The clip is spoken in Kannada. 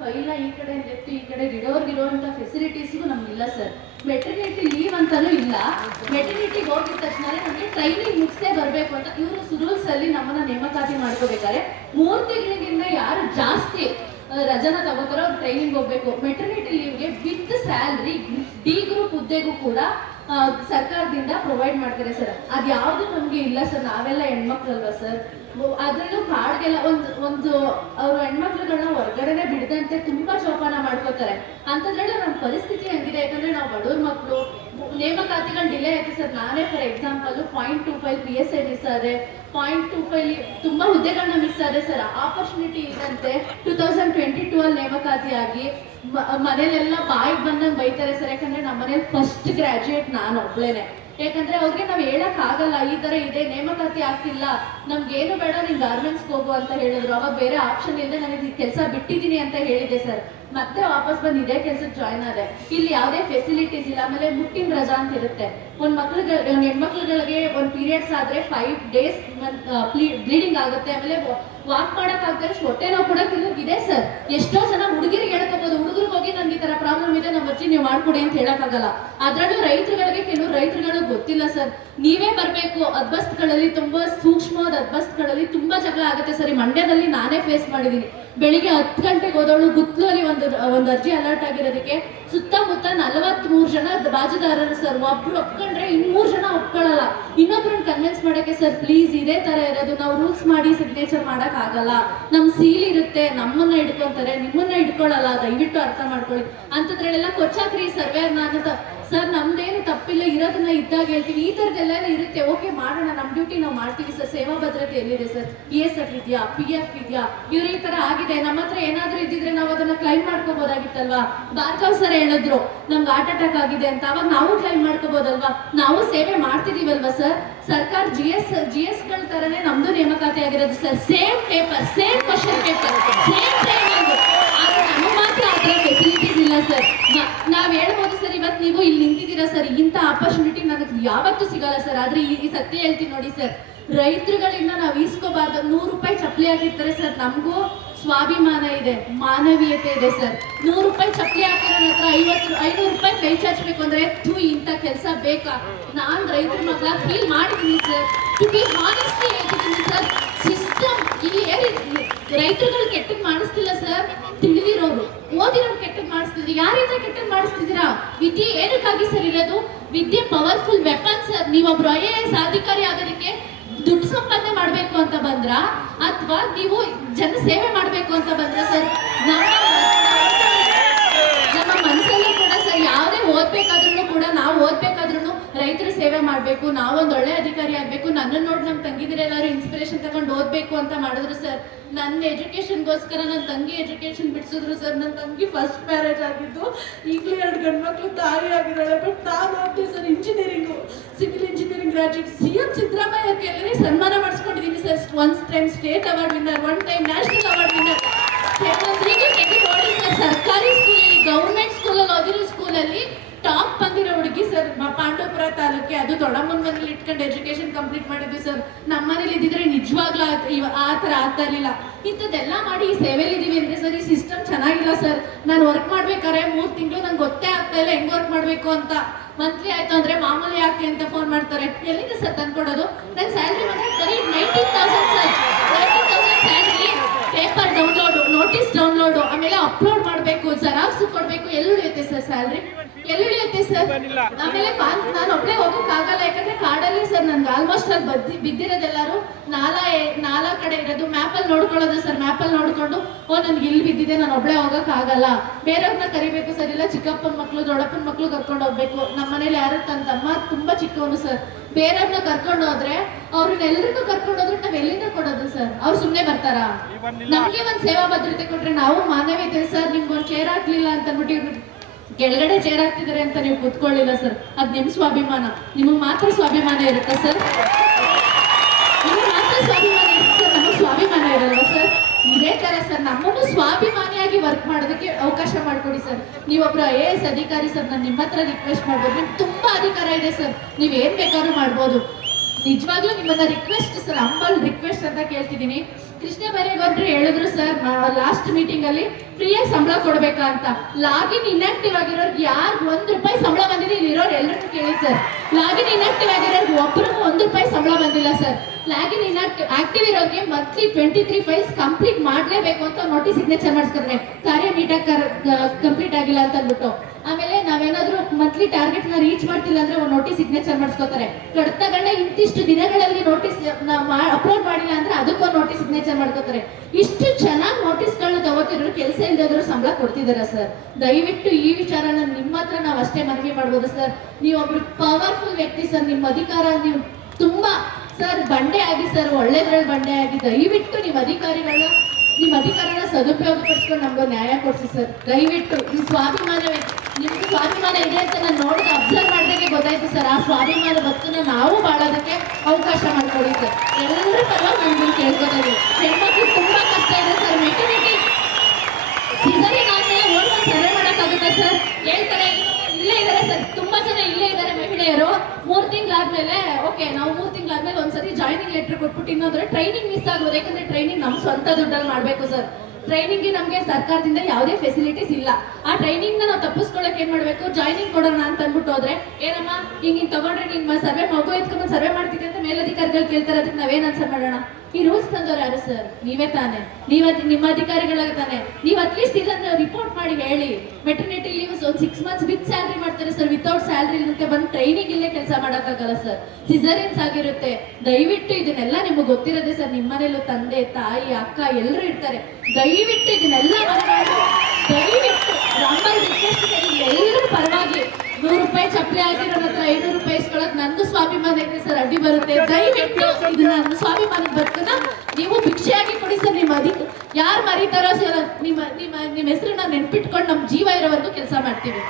ಫೈಲ್ನ ಈ ಕಡೆ ಎತ್ತು ಈ ಕಡೆ ಇರೋರ್ಗಿರೋಂಥ ಫೆಸಿಲಿಟೀಸ್ಗೂ ನಮಗಿಲ್ಲ ಸರ್. ಮೆಟರ್ನಿಟಿ ಲೀವ್ ಅಂತಲೂ ಇಲ್ಲ. ಮೆಟರ್ನಿಟಿಗೆ ಹೋಗಿದ ತಕ್ಷಣ ನಮಗೆ ಟ್ರೈನಿಂಗ್ ಮುಗಿಸೇ ಬರಬೇಕು ಅಂತ ಇವರು ರೂಲ್ಸಲ್ಲಿ ನಮ್ಮನ್ನ ನೇಮಕಾತಿ ಮಾಡ್ಕೋಬೇಕಾದ್ರೆ 3 ತಿಂಗಳಿಗಿಂತ ಯಾರು ಜಾಸ್ತಿ ರಜನ ತಗೋತಾರೋ ಅವ್ರು ಟ್ರೈನಿಂಗ್ ಹೋಗ್ಬೇಕು. ಮೆಟರ್ನಿಟಿ ಲೀವ್ಗೆ ವಿತ್ ಸ್ಯಾಲ್ರಿ ಡಿ ಗ್ರೂಪ್ ಹುದ್ದೆಗೂ ಕೂಡ ಸರ್ಕಾರದಿಂದ ಪ್ರೊವೈಡ್ ಮಾಡ್ತಾರೆ ಸರ್. ಅದು ಯಾವುದು ನಮಗೆ ಇಲ್ಲ ಸರ್. ನಾವೆಲ್ಲ ಹೆಣ್ಮಕ್ಳಲ್ವಾ ಸರ್. ಅದರಲ್ಲೂ ಕಾಡ್ಗೆಲ್ಲ ಒಂದು ಅವರು ಹೆಣ್ಮಕ್ಳುಗಳನ್ನ ಹೊರಗಡೆನೆ ಬಿಡದಂತೆ ತುಂಬಾ ಜೋಪಾನ ಮಾಡ್ಕೋತಾರೆ. ಅಂಥದ್ರಲ್ಲಿ ನಮ್ಮ ಪರಿಸ್ಥಿತಿ ಹಂಗಿದೆ. ಯಾಕಂದ್ರೆ ನಾವು ಬಡವ್ರ ಮಕ್ಕಳು, ನೇಮಕಾತಿಗಳು ಡಿಲೇ ಆಯ್ತು ಸರ್. ನಾನೇ ಫಾರ್ ಎಕ್ಸಾಂಪಲ್ 0.25 PSI ಮಿಸ್ ಆದೆ, 0.25 ತುಂಬಾ ಹುದ್ದೆಗಳನ್ನ ಮಿಸ್ ಆದೆ ಸರ್. ಆಪರ್ಚುನಿಟಿ ಇದ್ದಂತೆ 2022 ಅಲ್ಲಿ ನೇಮಕಾತಿ ಆಗಿ ಮನೇಲೆಲ್ಲ ಬಾಯಿಗೆ ಬಂದಂಗೆ ಬೈತಾರೆ ಸರ್. ಯಾಕಂದ್ರೆ ನಮ್ಮ ಮನೇಲಿ ಫಸ್ಟ್ ಗ್ರಾಜುಯೇಟ್ ನಾನು ಒಬ್ಳೇನೆ. ಯಾಕಂದ್ರೆ ಅವ್ರಿಗೆ ನಾವು ಹೇಳಕ್ ಆಗಲ್ಲ, ಈ ತರ ಇದೆ, ನೇಮಕಾತಿ ಆಗ್ತಿಲ್ಲ, ನಮ್ಗೇನು ಬೇಡ, ನೀನ್ ಗಾರ್ಮೆಂಟ್ಸ್ಗೆ ಹೋಗು ಅಂತ ಹೇಳಿದ್ರು. ಅವಾಗ ಬೇರೆ ಆಪ್ಷನ್ ಇಲ್ಲದೆ ನನಗೆ ಕೆಲಸ ಬಿಟ್ಟಿದ್ದೀನಿ ಅಂತ ಹೇಳಿದೆ ಸರ್. ಮತ್ತೆ ವಾಪಸ್ ಬಂದು ಇದೇ ಕೆಲ್ಸಕ್ಕೆ ಜಾಯ್ನ್ ಆದೆ. ಇಲ್ಲಿ ಯಾವುದೇ ಫೆಸಿಲಿಟೀಸ್ ಇಲ್ಲ. ಆಮೇಲೆ ಮುಟ್ಟಿನ ರಜಾ ಅಂತ ಇರುತ್ತೆ. ಹೆಣ್ಮಕ್ಳುಗಳಿಗೆ ಒಂದು ಪೀರಿಯಡ್ಸ್ ಆದ್ರೆ 5 days ಬ್ಲೀಡಿಂಗ್ ಆಗುತ್ತೆ. ಆಮೇಲೆ ವಾಕ್ ಮಾಡಕ್ ಆಗ್ತಾರೆ, ಹೊಟ್ಟೆ ನೋವು ಕೂಡ ಕೆಲವ್ರಿಗೆ ಇದೆ ಸರ್. ಎಷ್ಟೋ ಜನ ಹುಡುಗಿರಿಗೆ ಹೇಳ್ಕೋಬಹುದು, ಹುಡುಗರಿಗೆ ಹೋಗಿ ನನ್ಗೆ ಈ ತರ ಪ್ರಾಬ್ಲಮ್ ಇದೆ, ನಮ್ಮ ಅಜ್ಜಿ ನೀವು ಮಾಡ್ಕೊಡಿ ಅಂತ ಹೇಳಕ್ಕಾಗಲ್ಲ. ಅದ್ರಲ್ಲೂ ರೈತರುಗಳಿಗೆ ಕೆಲವು ರೈತರುಗಳು ಗೊತ್ತಿಲ್ಲ ಸರ್. ನೀವೇ ಬರ್ಬೇಕು. ಅದ್ಬಸ್ತ್ಗಳಲ್ಲಿ ತುಂಬಾ ಸೂಕ್ಷ್ಮವಾದ ಅದ್ಬಸ್ತ್ಗಳಲ್ಲಿ ತುಂಬಾ ಜಗಳ ಆಗುತ್ತೆ ಸರ್. ಈ ಮಂಡ್ಯದಲ್ಲಿ ನಾನೇ ಫೇಸ್ ಮಾಡಿದೀನಿ. ಬೆಳಿಗ್ಗೆ 10 ಗಂಟೆಗೆ ಹೋದವಳು ಗುತ್ಲಲ್ಲಿ ಒಂದು ಅರ್ಜಿ ಅಲರ್ಟ್ ಆಗಿರೋದಕ್ಕೆ ಸುತ್ತಮುತ್ತ 43 ಜನ ಬಾಜುದಾರರು ಸರ್. ಒಬ್ರು ಒಪ್ಕೊಂಡ್ರೆ 3 ಜನ ಒಪ್ಕೊಳ್ಳಲ್ಲ. ಇನ್ನೊಬ್ರನ್ನ ಕನ್ವಿನ್ಸ್ ಮಾಡಕ್ಕೆ ಸರ್ ಪ್ಲೀಸ್ ಇದೇ ತರ ಇರೋದು, ನಾವು ರೂಲ್ಸ್ ಮಾಡಿ ಸಿಗ್ನೇಚರ್ ಮಾಡಕ್ ಆಗಲ್ಲ, ನಮ್ ಸೀಲ್ ಇರುತ್ತೆ, ನಮ್ಮನ್ನ ಹಿಡ್ಕೊಂತಾರೆ, ನಿಮ್ಮನ್ನ ಹಿಡ್ಕೊಳ್ಳಲ್ಲ, ದಯವಿಟ್ಟು ಅರ್ಥ ಮಾಡ್ಕೊಳ್ಳಿ ಅಂತದ್ರಲ್ಲೆಲ್ಲ ಕೊಚ್ಚಾಕ್ರಿ ಸರ್ವೇರ್. ನಾನು ಸರ್ ನಮ್ದೇನು ತಪ್ಪಿಲ್ಲ, ಇರೋದನ್ನ ಇದ್ದಾಗ ಹೇಳ್ತೀವಿ. ಈ ತರದೆಲ್ಲ ಇರುತ್ತೆ, ಓಕೆ ಮಾಡೋಣ, ನಮ್ ಡ್ಯೂಟಿ ನಾವು ಮಾಡ್ತೀವಿ ಸರ್. ಸೇವಾ ಭದ್ರತೆ ಎಲ್ಲಿದೆ ಸರ್? ESF ಇದೆಯಾ, PF ಇದೆಯಾ? ಇವ್ರು ಈ ತರ ಆಗಿದೆ, ನಮ್ಮ ಹತ್ರ ಏನಾದ್ರೂ ಇದ್ದಿದ್ರೆ ನಾವು ಅದನ್ನ ಕ್ಲೈಮ್ ಮಾಡ್ಕೋಬಹುದಾಗಿತ್ತಲ್ವಾ? ಭಾರ್ಗವ್ ಸರ್ ಹೇಳಿದ್ರು ನಮ್ಗೆ ಹಾರ್ಟ್ ಅಟ್ಯಾಕ್ ಆಗಿದೆ ಅಂತ. ಅವಾಗ ನಾವು ಕ್ಲೈಮ್ ಮಾಡ್ಕೋಬಹುದಲ್ವಾ? ನಾವು ಸೇವೆ ಮಾಡ್ತಿದೀವಲ್ವಾ ಸರ್? ಸರ್ಕಾರ GS ಗಳ ತರನೇ ನಮ್ದು ನೇಮಕಾತಿ ಆಗಿರೋದು sir. Same paper, same question paper, same training. ಆದ್ರೆ ನಮಗೆ ಮಾತ್ರ ಆ ಥರ ಫೆಸಿಲಿಟೀಸ್ ಇಲ್ಲ ಸರ್. ನಾವ್ ಹೇಳ್ಬೋದು ಸರ್, ಇವತ್ತು ನೀವು ಇಲ್ಲಿ ನಿಂತಿದ್ದೀರಾ ಸರ್, ಇಂಥ ಆಪರ್ಚುನಿಟಿ ನನಗೆ ಯಾವತ್ತೂ ಸಿಗಲ್ಲ ಸರ್. ಆದ್ರೆ ಈ ಸತ್ಯ ಹೇಳ್ತೀನಿ ನೋಡಿ ಸರ್, ರೈತರುಗಳಿಂದ ನಾವು ಈಸ್ಕೋಬಾರ್ದು. 100 ರೂಪಾಯಿ ಚಪ್ಪಲಿ ಹಾಕಿರ್ತಾರೆ ಸರ್. ನಮಗೂ ಸ್ವಾಭಿಮಾನ ಇದೆ, ಮಾನವೀಯತೆ ಇದೆ ಸರ್. 100 ರೂಪಾಯಿ ಚಪ್ಪಲಿ ಹಾಕಿರೋ ಹತ್ರ 500 ರೂಪಾಯಿ ಕೈ ಚಾಚಬೇಕು ಅಂದ್ರೆ ಇಂಥ ಕೆಲಸ ಬೇಕಾ? ನಾನ್ ರೈತರ ಮಕ್ಕಳ ಫೀಲ್ ಮಾಡಿದ್ದೀನಿ ಸರ್. ಟು ಬಿ ಹಾನೆಸ್ಟ್ಲಿ ಹೇಳ್ತಿದ್ದೀನಿ ಸರ್, ಸಿಸ್ಟಮ್ ಇಲ್ಲಿ ರೈತರುಗಳು ಕೆಟ್ಟದ್ ಮಾಡಿಸ್ತಿಲ್ಲ ಸರ್. ತಿಳಿದಿರೋರು, ಓದಿರೋರು ಕೆಟ್ಟದ್ ಮಾಡಿಸ್ತಿದ್ರಿ. ಯಾರಿಂದ ಕೆಟ್ಟದ್ ಮಾಡಿಸ್ತಿದ್ದೀರಾ? ವಿದ್ಯೆ ಏನಕ್ಕಾಗಿ ಸರ್ ಇರೋದು? ವಿದ್ಯೆ ಪವರ್ಫುಲ್ ವೆಪನ್ ಸರ್. ನೀವೊಬ್ರು IAS ಅಧಿಕಾರಿ ಆಗೋದಕ್ಕೆ ದುಡ್ಡು ಸಂಪಾದನೆ ಮಾಡ್ಬೇಕು ಅಂತ ಬಂದ್ರ, ಅಥವಾ ನೀವು ಜನ ಸೇವೆ ಮಾಡ್ಬೇಕು ಅಂತ ಬಂದ್ರ ಸರ್? ನಮ್ಮ ಮನಸ್ಸಲ್ಲೂ ಕೂಡ ಸರ್, ಯಾವುದೇ ಓದ್ಬೇಕಾದ್ರೂ ಕೂಡ, ನಾವು ಓದ್ಬೇಕಾದ್ರೂ ರೈತರ ಸೇವೆ ಮಾಡ್ಬೇಕು, ನಾವೊಂದು ಒಳ್ಳೆ ಅಧಿಕಾರಿ ಆಗ್ಬೇಕು, ನನ್ನ ನೋಡಿ ನಮ್ಮ ತಂಗಿದಿರೆಲ್ಲರೂ ಇನ್ಸ್ಪಿರೇಷನ್ ತಗೊಂಡು ಓದ್ಬೇಕು ಅಂತ ಮಾಡಿದ್ರು ಸರ್. ನನ್ನ ಎಜುಕೇಶನ್ಗೋಸ್ಕರ ನನ್ನ ತಂಗಿ ಎಜುಕೇಶನ್ ಬಿಡಿಸಿದ್ರು ಸರ್. ನನ್ನ ತಂಗಿ ಫಸ್ಟ್ ಮ್ಯಾರೇಜ್ ಆಗಿದ್ದು, ಈಗಲೂ 2 ಗಂಡ್ಮಕ್ಳು ತಾಯಿ ಆಗಿದ್ದಾಳೆ. ಬಟ್ ನಾನು ಓದ್ತೀವಿ sir engineering, civil engineering graduate. CM Siddaramaiah ಕೆಳಗಡೆ ಸನ್ಮಾನ ಮಾಡಿಸ್ಕೊಂಡಿದ್ದೀನಿ sir. 1 time state award winner, 1 time national award winner. ನೋಡಿ ಸರ್, ಸರ್ಕಾರಿ ಸ್ಕೂಲಲ್ಲಿ, ಗೌರ್ಮೆಂಟ್ ಸ್ಕೂಲಲ್ಲಿ ಓದಿರೋ ಸ್ಕೂಲಲ್ಲಿ ಟಾಪ್ ಬಂದಿರೋ ಹುಡುಗಿ ಸರ್. ಪಾಂಡವಪುರ ತಾಲೂಕೆ, ಅದು ದೊಡ್ಡಮ್ಮನ ಮನೇಲಿ ಇಟ್ಕೊಂಡು ಎಜುಕೇಶನ್ ಕಂಪ್ಲೀಟ್ ಮಾಡಿದ್ವಿ ಸರ್. ನಮ್ಮ ಮನೇಲಿ ಇದ್ದಿದ್ರೆ ನಿಜವಾಗ್ಲೂ ಆ ಥರ ಆಗ್ತಾ ಇರಲಿಲ್ಲ. ಇಂಥದ್ದೆಲ್ಲ ಮಾಡಿ ಈ ಸೇವೆಯಲ್ಲಿ ಇದೀವಿ ಅಂದ್ರೆ ಸರ್, ಈ ಸಿಸ್ಟಮ್ ಚೆನ್ನಾಗಿಲ್ಲ ಸರ್. ನಾನು ವರ್ಕ್ ಮಾಡ್ಬೇಕಾದ್ರೆ 3 ತಿಂಗಳು ನಂಗೆ ಗೊತ್ತೇ ಆಗ್ತಾ ಇಲ್ಲ ಹೆಂಗ್ ವರ್ಕ್ ಮಾಡ್ಬೇಕು ಅಂತ. ಮಂತ್ಲಿ ಆಯ್ತು ಅಂದ್ರೆ ಮಾಮೂಲಿ ಯಾಕೆ ಅಂತ ಫೋನ್ ಮಾಡ್ತಾರೆ. ಎಲ್ಲಿದೆ ಸರ್ ತಂದ್ಕೊಡೋದು? ನನ್ನ ಸ್ಯಾಲ್ರಿ ಮಾತ್ರ ಬರೀ 19,000 sir. 19,000 salary, paper download, notice download, ಆಮೇಲೆ ಅಪ್ಲೋಡ್ ಮಾಡಬೇಕು, ಜೆರಾಕ್ಸ್ ಕೊಡಬೇಕು. ಎಲ್ಲಿ ಉಳಿಯುತ್ತೆ ಸರ್ ಸ್ಯಾಲ್ರಿ? ಎಲ್ಲಿ ಉಳಿಯುತ್ತೆ ಸರ್? ಆಮೇಲೆ ನಾನು ಒಬ್ಬಳೇ ಹೋಗೋಕ್ಕಾಗಲ್ಲ. ಯಾಕಂದ್ರೆ ಕಾಡಲ್ಲಿ ಸರ್ ನನ್ಗೆ ಆಲ್ಮೋಸ್ಟ್ ಅಲ್ಲಿ ಬಿದ್ದಿರೋದೆಲ್ಲರೂ ನಾಲಾ ಕಡೆ ಇರೋದು. ಮ್ಯಾಪಲ್ಲಿ ನೋಡ್ಕೊಳ್ಳೋದು ಸರ್. ಮ್ಯಾಪಲ್ಲಿ ನೋಡ್ಕೊಂಡು ನನ್ಗೆ ಇಲ್ಲಿ ಬಿದ್ದಿದೆ, ನಾನು ಒಬ್ಬಳೇ ಹೋಗೋಕ್ಕಾಗಲ್ಲ, ಬೇರೆಯವ್ರನ್ನ ಕರಿಬೇಕು ಸರ್. ಇಲ್ಲ ಚಿಕ್ಕಪ್ಪನ ಮಕ್ಕಳು, ದೊಡ್ಡಪ್ಪನ ಮಕ್ಕಳು ಕರ್ಕೊಂಡು ಹೋಗ್ಬೇಕು. ನಮ್ಮ ಮನೇಲಿ ಯಾರು ತನ್ನ ತಮ್ಮ ತುಂಬಾ ಚಿಕ್ಕವನು ಸರ್. ಬೇರೆಯವ್ರನ್ನ ಕರ್ಕೊಂಡು ಹೋದ್ರೆ, ಅವ್ರನ್ನೆಲ್ಲರನ್ನೂ ಕರ್ಕೊಂಡು ಹೋದ್ರೆ ನಾವ್ ಎಲ್ಲಿಂದ ಕೊಡೋದು ಸರ್? ಅವ್ರು ಸುಮ್ಮನೆ ಬರ್ತಾರಾ? ನಮ್ಗೆ ಒಂದ್ ಸೇವಾ ಭದ್ರತೆ ಕೊಟ್ರೆ ನಾವು ಮಾನವೀಯತೆ ಸರ್. ನಿಮ್ಗೊಂದು ಚೇರ್ ಹಾಕ್ಲಿಲ್ಲ ಅಂತ ಅಂದ್ಬಿಟ್ಟು ಕೆಳಗಡೆ ಚೇರ್ ಹಾಕ್ತಿದ್ದಾರೆ ಅಂತ ನೀವು ಕೂತ್ಕೊಳ್ಳಿಲ್ಲ ಸರ್. ಅದ್ ನಿಮ್ ಸ್ವಾಭಿಮಾನ. ನಿಮಗ್ ಮಾತ್ರ ಸ್ವಾಭಿಮಾನ ಇರುತ್ತಾ ಸರ್? ನಿಮಗ್ ಮಾತ್ರ ಸ್ವಾಭಿಮಾನ ಇರುತ್ತೆ ಸರ್, ನಮಗ್ ಸ್ವಾಭಿಮಾನ ಇರಲ್ವಾ ಸರ್? ಇದೇ ತರ ಸರ್, ನಮ್ಮನ್ನು ಸ್ವಾಭಿಮಾನಿಯಾಗಿ ವರ್ಕ್ ಮಾಡೋದಕ್ಕೆ ಅವಕಾಶ ಮಾಡ್ಕೊಡಿ ಸರ್. ನೀವೊಬ್ರು IAS ಅಧಿಕಾರಿ ಸರ್, ನಾನು ನಿಮ್ಮ ಹತ್ರ ರಿಕ್ವೆಸ್ಟ್ ಮಾಡ್ಬೋದು. ನಿಮ್ಗೆ ತುಂಬಾ ಅಧಿಕಾರ ಇದೆ ಸರ್, ನೀವ್ ಏನ್ ಬೇಕಾದ್ರೂ ಮಾಡ್ಬೋದು. ನಿಜವಾಗ್ಲೂ ನಿಮ್ಮನ್ನ ರಿಕ್ವೆಸ್ಟ್ ಸರ್, ಅಂಬಲ್ ರಿಕ್ವೆಸ್ಟ್ ಅಂತ ಕೇಳ್ತಿದ್ದೀನಿ. ಕೃಷ್ಣ ಬೈರೇಗೌಡರು ಹೇಳಿದ್ರು ಸರ್ ಲಾಸ್ಟ್ ಮೀಟಿಂಗ್ ಅಲ್ಲಿ ಫ್ರೀಯಾಗಿ ಸಂಬಳ ಕೊಡ್ಬೇಕಾ ಅಂತ. ಲಾಗಿನ್ ಇನ್ಆಕ್ಟಿವ್ ಆಗಿರೋರ್ಗೆ ಯಾರು ₹1 ಸಂಬಳ ಬಂದಿದೆ ಇಲ್ಲಿ ಇರೋರು ಎಲ್ಲರೂ ಕೇಳಿ ಸರ್. ಲಾಗಿನ್ ಇನ್ಆಕ್ಟಿವ್ ಆಗಿರೋರ್ಗೆ ಒಬ್ಬರಿಗೂ ₹1 ಸಂಬಳ ಬಂದಿಲ್ಲ ಸರ್. ಲಾಗಿನ್ ಆಕ್ಟಿವ್ ಇರೋರಿಗೆ ಮಂತ್ಲಿ 23 ಫೈಲ್ಸ್ ಕಂಪ್ಲೀಟ್ ಮಾಡಲೇಬೇಕು ಅಂತ ನೋಟಿಸ್ ಸಿಗ್ನೇಚರ್ ಮಾಡಿಸ್ಕೊಂಡ್ರೆ ಕಾರ್ಯ ನೀಟಾಗಿ ಕಂಪ್ಲೀಟ್ ಆಗಿಲ್ಲ ಅಂತ ಅಂದ್ಬಿಟ್ಟು. ಆಮೇಲೆ ನಾವೇನಾದ್ರೂ ಮಂತ್ಲಿ ಟಾರ್ಗೆಟ್ ನ ರೀಚ್ ಮಾಡ್ತಿಲ್ಲ ಅಂದ್ರೆ ಒಂದು ನೋಟಿಸ್ ಸಿಗ್ನೇಚರ್ ಮಾಡಿಸ್ಕೋತಾರೆ. ಕಡತಗಳನ್ನ ಇಂತಿಷ್ಟು ದಿನಗಳಲ್ಲಿ ನೋಟಿಸ್ ಅಪ್ಲೋಡ್ ಮಾಡಿಲ್ಲ ಅಂದ್ರೆ ಅದಕ್ಕೊಂದು ನೋಟಿಸ್ ಸಿಗ್ನೇಚರ್ ಮಾಡ್ಕೋತಾರೆ. ಇಷ್ಟು ಚೆನ್ನಾಗಿ ನೋಟಿಸ್ಗಳನ್ನ ತಗೋತಿದ್ರು, ಕೆಲಸ ಇಲ್ಲದ್ರು ಸಂಬಳ ಕೊಡ್ತಿದಾರ ಸರ್. ದಯವಿಟ್ಟು ಈ ವಿಚಾರನ ನಿಮ್ಮ ಹತ್ರ ನಾವು ಅಷ್ಟೇ ಮನವಿ ಮಾಡ್ಬೋದು ಸರ್. ನೀವೊಬ್ರು ಪವರ್ಫುಲ್ ವ್ಯಕ್ತಿ ಸರ್. ನಿಮ್ಮ ಅಧಿಕಾರ ನೀವು ತುಂಬಾ ಸರ್ ಬಂಡೆ ಆಗಿ ಸರ್, ಒಳ್ಳೇದ್ರಲ್ಲಿ ಬಂಡೆ ಆಗಿ ದಯವಿಟ್ಟು ನಿಮ್ಮ ಅಧಿಕಾರನ ಸದುಪಯೋಗ ಪಡಿಸ್ಕೊಂಡು ನಮ್ಗೆ ನ್ಯಾಯ ಕೊಡಿಸಿ ಸರ್. ದಯವಿಟ್ಟು ಈ ಸ್ವಾಭಿಮಾನವೇ ನಿಮ್ಗೆ ಸ್ವಾಭಿಮಾನ ಇದೆ ಅಂತ ನಾನು ನೋಡಿದ ಅಬ್ಸರ್ವ್ ಮಾಡಿದಾಗೆ ಗೊತ್ತಾಯ್ತು ಸರ್. ಆ ಸ್ವಾಭಿಮಾನ ಬದುಕನ್ನ ನಾವು ಬಾಳೋದಕ್ಕೆ ಅವಕಾಶ ಮಾಡ್ಕೊಡಿ ಸರ್. ಎಲ್ಲರೂ ಪರವಾಗಿ ನಮ್ಗೆ ಕೇಳ್ಕೊತಾರೆ. ಹೆಣ್ಮಕ್ಳು ತುಂಬಾ ಕಷ್ಟ ಇದೆ ಸರ್. ಮೆಟರ್ನಿಟಿ ಸಿಸರಿನ್ ಆದ್ಮೇಲೆ ಓಡ್ ಸರ್ವೆ ಮಾಡೋಕ್ಕಾಗುತ್ತೆ ಸರ್. ಹೇಳ್ತಾರೆ ಇಲ್ಲೇ ಇದ್ದಾರೆ ಸರ್, ತುಂಬಾ ಜನ ಇಲ್ಲೇ ಇದ್ದಾರೆ ಮಹಿಳೆಯರು. 3 ತಿಂಗಳಾದ್ಮೇಲೆ ಓಕೆ ನಾವು 3 ತಿಂಗಳಾದ್ಮೇಲೆ ಒಂದ್ಸರಿ ಜಾಯ್ನಿಂಗ್ ಲೆಟರ್ ಕೊಟ್ಬಿಟ್ಟು ಇನ್ನೊಂದ್ರೆ ಟ್ರೈನಿಂಗ್ ಮಿಸ್ ಆಗೋದು. ಯಾಕಂದ್ರೆ ಟ್ರೈನಿಂಗ್ ನಮ್ಮ ಸ್ವಂತ ದುಡ್ಡಲ್ಲಿ ಮಾಡಬೇಕು ಸರ್. ಟ್ರೈನಿಂಗ್ಗೆ ನಮಗೆ ಸರ್ಕಾರದಿಂದ ಯಾವುದೇ ಫೆಸಿಲಿಟೀಸ್ ಇಲ್ಲ. ಆ ಟ್ರೈನಿಂಗ್ ನಾವು ತಪ್ಪಿಸ್ಕೊಳ್ಳೋಕೆ ಏನ್ ಮಾಡ್ಬೇಕು, ಜಾಯ್ನಿಂಗ್ ಕೊಡೋಣ ಅಂತ ಅಂದ್ಬಿಟ್ಟು ಹೋದ್ರೆ ಏನಮ್ಮ ಹಿಂಗೆ ತಗೊಂಡ್ರೆ ನಿಮ್ಮ ಸರ್ವೆ ಮಗು ಎತ್ಕೊಂಡ್ ಸರ್ವೆ ಮಾಡ್ತಿದ್ದೆ ಅಂತ ಮೇಲಧಿಕಾರಿಗಳು ಕೇಳ್ತಾರೆ. ಅದಕ್ಕೆ ನಾವೇನ್ ಆನ್ಸರ್ ಮಾಡೋಣ? ಈ ರೂಲ್ಸ್ ತಂದವ್ರು ಯಾರು ಸರ್? ನೀವೇ ತಾನೆ. ನಿಮ್ಮ ಅಧಿಕಾರಿಗಳಾಗ ತಾನೆ. ನೀವು ಅಟ್ಲೀಸ್ಟ್ ಇದನ್ನು ರಿಪೋರ್ಟ್ ಮಾಡಿ ಹೇಳಿ. ಮೆಟರ್ನಿಟಿ ಲೀವ್ಸ್ ಒಂದು 6 ಮಂತ್ಸ್ ವಿತ್ ಸ್ಯಾಲ್ರಿ ಮಾಡ್ತಾರೆ ಸರ್. ವಿತೌಟ್ ಸ್ಯಾಲ್ರಿ ಇರುತ್ತೆ ಬಂದು ಟ್ರೈನಿಂಗ್ ಇಲ್ಲೇ ಕೆಲಸ ಮಾಡೋಕ್ಕಾಗಲ್ಲ ಸರ್. ಸಿಸರಿನ್ಸ್ ಆಗಿರುತ್ತೆ. ದಯವಿಟ್ಟು ಇದನ್ನೆಲ್ಲ ನಿಮ್ಗೆ ಗೊತ್ತಿರೋದೆ ಸರ್. ನಿಮ್ಮ ಮನೇಲೂ ತಂದೆ ತಾಯಿ ಅಕ್ಕ ಎಲ್ಲರೂ ಇರ್ತಾರೆ. ದಯವಿಟ್ಟು ಇದನ್ನೆಲ್ಲ ದಯವಿಟ್ಟು ನಮ್ಮಲ್ಲಿ ರಿಕ್ವೆಸ್ಟ್ ಎಲ್ಲರೂ ಪರವಾಗಿ ₹100 ಚಪ್ಪಲಿ ಆಗಿರೋ ಹತ್ರ ₹500 ಇಸ್ಕೊಳಕ್ ನಂದು ಸ್ವಾಭಿಮಾನ ಇದೆ ಸರ್. ಅಡ್ಡಿ ಬರುತ್ತೆ. ದಯವಿಟ್ಟು ಇದನ್ನ ನನ್ನ ಸ್ವಾಭಿಮಾನದ ಬದುಕನ್ನ ನೀವು ಭಿಕ್ಷೆಯಾಗಿ ಕೊಡಿ ಸರ್. ನಿಮ್ಮ ಯಾರು ಮರೀತಾರೋ ಸರ್ ನಿಮ್ಮ ಹೆಸರನ್ನ ನೆನ್ಪಿಟ್ಕೊಂಡು ನಮ್ಮ ಜೀವ ಇರೋವರೆಗೂ ಕೆಲಸ ಮಾಡ್ತೀವಿ.